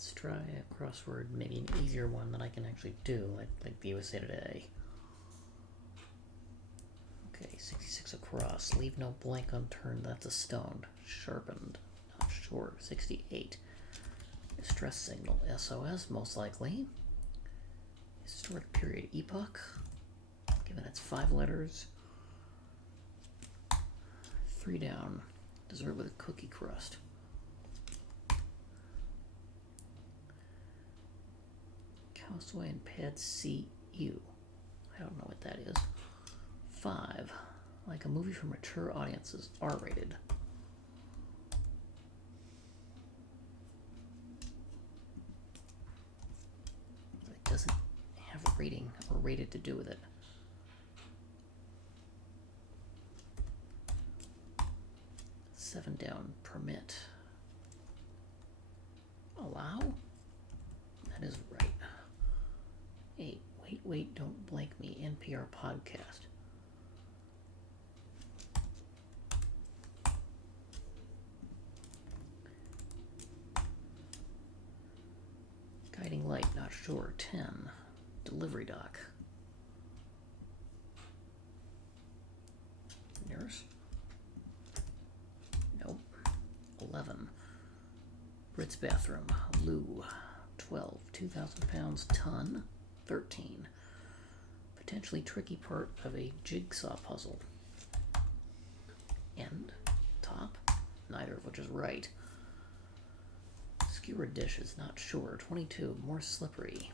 Let's try a crossword, maybe an easier one that I can actually do, like the USA Today. Okay, 66 across. Leave no blank unturned. That's a stone. Sharpened. Not sure. 68. Distress signal. SOS, most likely. Historic period. Epoch. Given it's 5 letters. 3 down. Dessert with a cookie crust. Houseway and Pad CU. I don't know what that is. 5. Like a movie for mature audiences. R-rated. It doesn't have a rating or rated to do with it. Seven down. Permit. Allow? That is right. 8. Wait, don't blank me. NPR podcast. Guiding light, not sure. 10. Delivery dock. Nurse? Nope. 11. Brit's bathroom. Loo. 12. 2,000 pounds. Ton. 13. Potentially tricky part of a jigsaw puzzle. End. Top. Neither of which is right. Skewer dishes, not sure. 22. More slippery.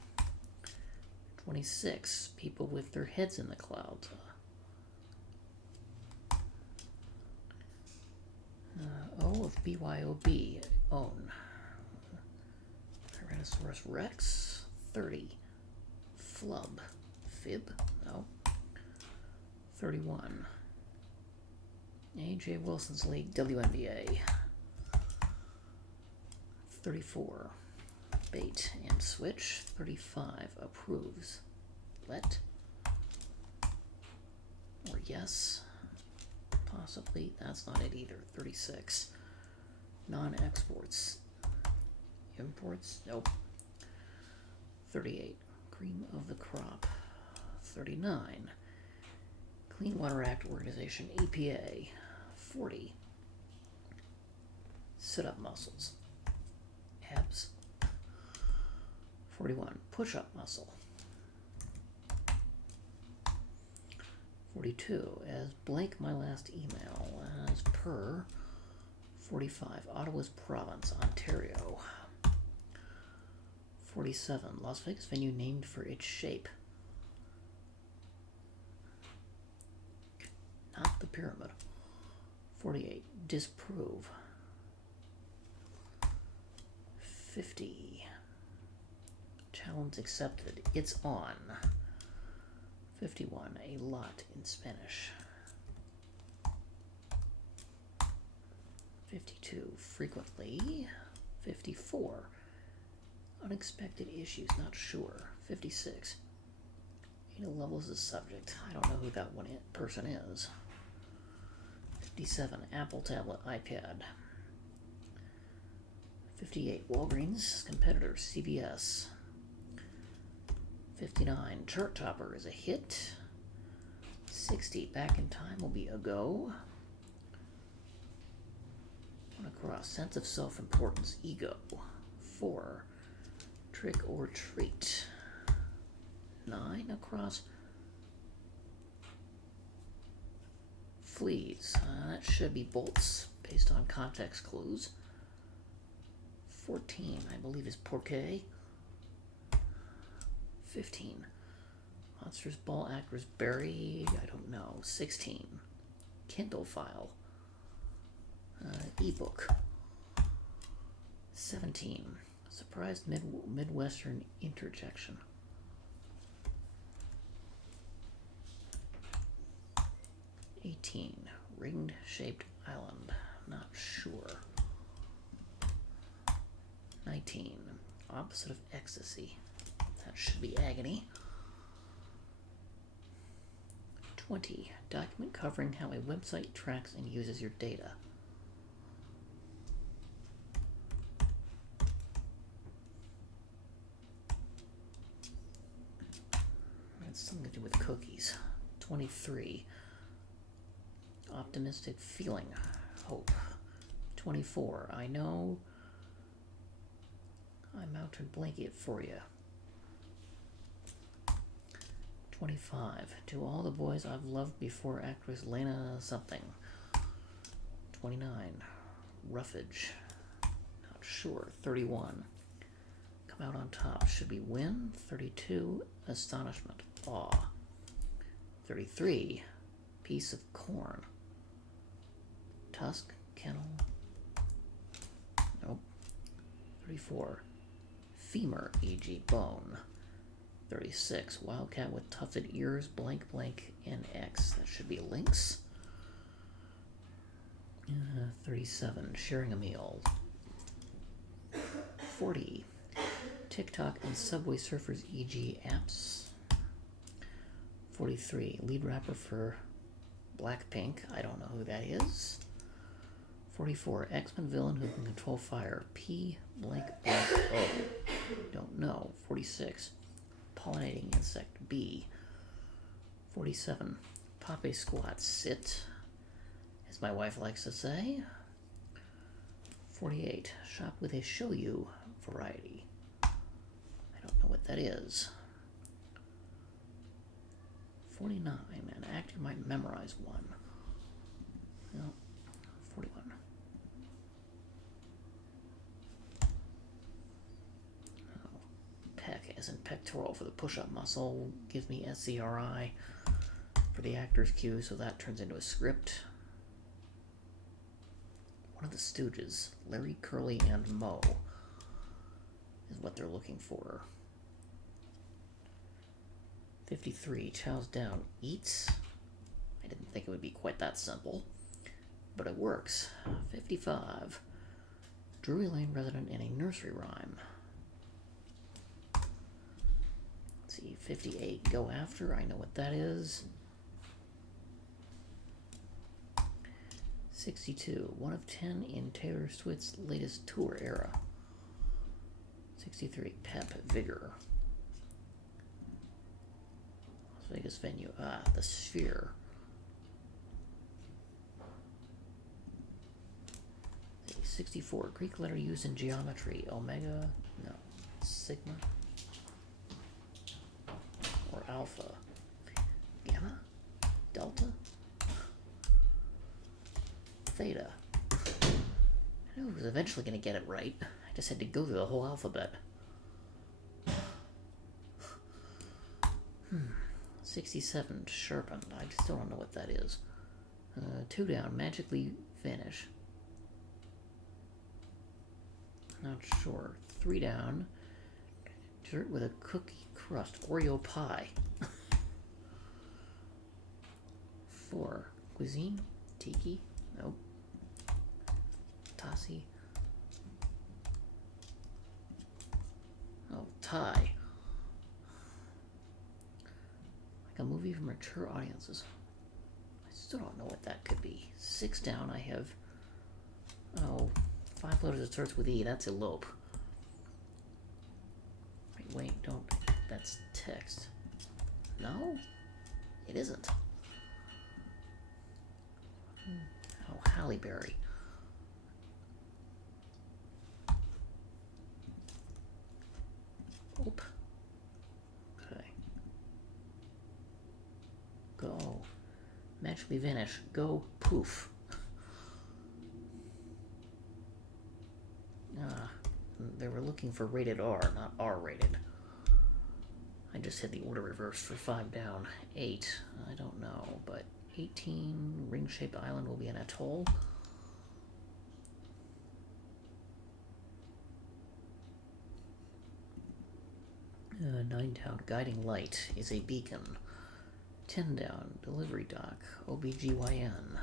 26. People with their heads in the clouds. O of BYOB. Own. Tyrannosaurus Rex. 30. Flub. Fib? No. 31. A.J. Wilson's League, WNBA. 34. Bait and switch. 35. Approves. Let. Or yes. Possibly. That's not it either. 36. Non-exports. Imports? Nope. 38. Cream of the crop. 39. Clean Water Act Organization, EPA. 40. Sit-up muscles. Abs. 41. Push-up muscle. 42. As blank my last email. As per. 45. Ottawa's province, Ontario. 47. Las Vegas venue named for its shape. Not the pyramid. 48. Disprove. 50. Challenge accepted. It's on. 51. A lot in Spanish. 52. Frequently. 54. Unexpected issues, not sure. 56. Ada Lovelace is subject. I don't know who that person is. 57. Apple tablet, iPad. 58. Walgreens competitor, CVS. 59. Chart Topper is a hit. 60. Back in Time will be a go. One across. Sense of self-importance, ego. 4. Trick or treat. 9 across. Fleas. That should be bolts based on context clues. 14, I believe, is Porquet. 15. Monsters Ball actors Barry. I don't know. 16. Kindle file. Ebook. 17. Surprised Midwestern interjection. 18. Ringed shaped island. Not sure. 19. Opposite of ecstasy. That should be agony. 20. Document covering how a website tracks and uses your data. It's something to do with cookies. 23. Optimistic feeling. Hope. 24. I know I mounted blanket for you. 25. To all the boys I've loved before, actress Lena something. 29. Roughage. Not sure. 31. Come out on top. Should we win? 32. Astonishment. Awe. 33. Piece of corn. Tusk. Kennel. Nope. 34. Femur, e.g. bone. 36. Wildcat with tufted ears, blank blank NX. That should be lynx. 37. Sharing a meal. 40. TikTok and Subway Surfers, e.g. apps. 43. Lead rapper for Blackpink. I don't know who that is. 44. X-Men villain who can control fire. P blank blank O. Don't know. 46. Pollinating insect. B. 47. Pop a squat. Sit, as my wife likes to say. 48. Shop with a show you variety. I don't know what that is. 49. An actor might memorize one. No. 41. Pec, as in pectoral for the push-up muscle, gives me SCRI for the actor's cue, so that turns into a script. One of the Stooges, Larry, Curly, and Moe, is what they're looking for. 53, chows down, eats. I didn't think it would be quite that simple, but it works. 55, Drury Lane resident in a nursery rhyme. Let's see, 58, go after, I know what that is. 62, 1 of 10 in Taylor Swift's latest tour era. 63, pep, vigor. Las Vegas venue, the Sphere. 64, Greek letter used in geometry, omega, no, sigma, or alpha, gamma, delta, theta. I knew I was eventually going to get it right. I just had to go through the whole alphabet. 67, sharpened. I still don't know what that is. 2 down, magically vanish. Not sure. 3 down, dessert with a cookie crust, Oreo pie. 4, cuisine, tiki, nope. Tassi. Oh, Thai. Like a movie for mature audiences. I still don't know what that could be. 6 down, I have, 5 letters that starts with E. That's elope. Wait, don't. That's text. No? It isn't. Oh, Halle Berry. Oop. Okay. Go. Magically vanish. Go poof. They were looking for rated R, not R rated. I just hit the order reversed for 5 down. 8, I don't know, but 18, ring-shaped island will be an atoll. 9 down, guiding light is a beacon. 10 down, delivery dock, OBGYN.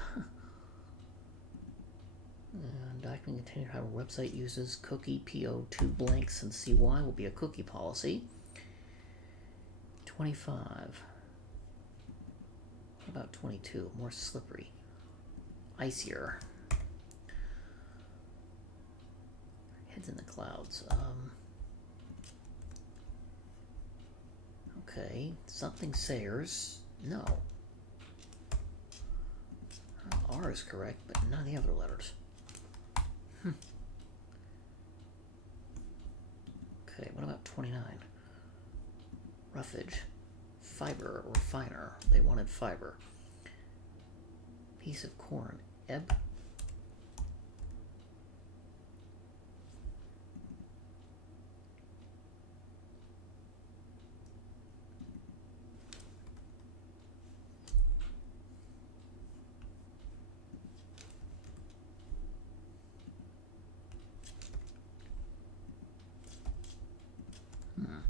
Document containing how a website uses cookie, PO, 2 blanks, and CY will be a cookie policy. 25. What about 22? More slippery. Icier. Heads in the clouds. Okay. Something Sayers. No. R is correct, but none of the other letters. Okay, what about 29? Roughage. Fiber or finer. They wanted fiber. Piece of corn. Ebb. Hmm.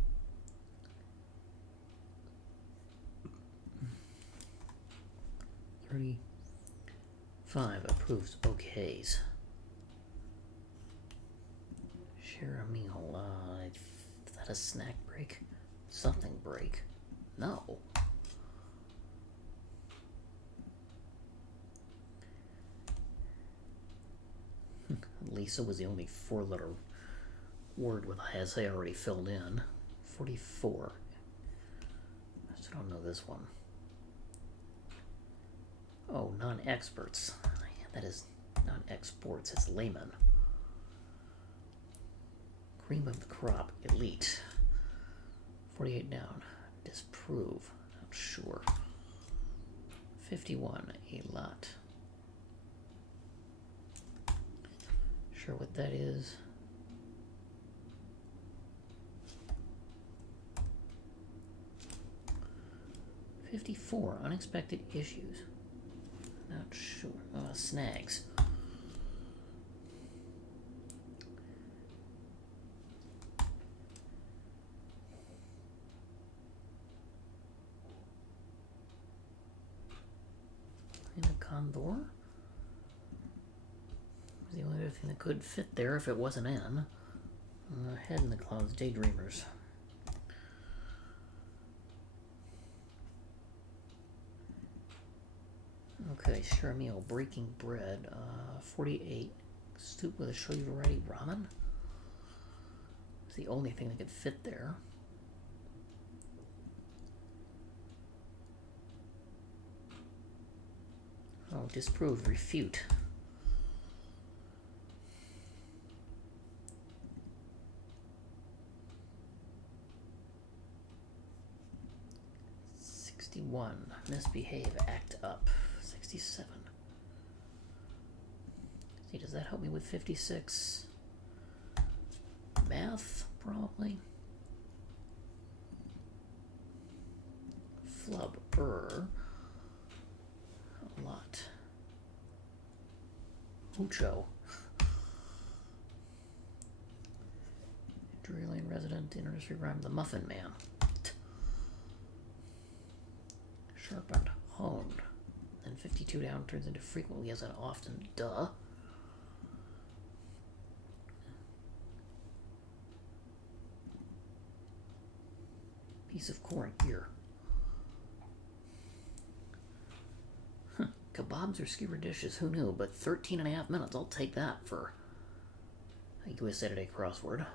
35 approves okays. Share a meal. Is that a snack break? Something break? No. Lisa was the only four-letter word with a has I already filled in. 44. I still don't know this one. Oh, non-experts. That is non-exports. It's layman. Cream of the crop. Elite. 48 down. Disprove. Not sure. 51. A lot. Sure what that is. $54. Unexpected issues. Not sure. Snags. And a condor. Was the only other thing that could fit there if it wasn't in. Head in the clouds. Daydreamers. Okay, share a meal. Breaking bread. 48. Soup with a shoyu variety ramen. It's the only thing that could fit there. Oh, disprove. Refute. Misbehave, act up. 67. See, does that help me with 56? Math, probably. Flub, a lot. Ucho. Drury Lane resident, nursery rhyme, the Muffin Man. Sharpened, honed. Then 52 down turns into frequently as an often. Duh. Piece of corn here. Kebabs or skewer dishes, who knew? But 13 and a half minutes, I'll take that for a USA Today crossword.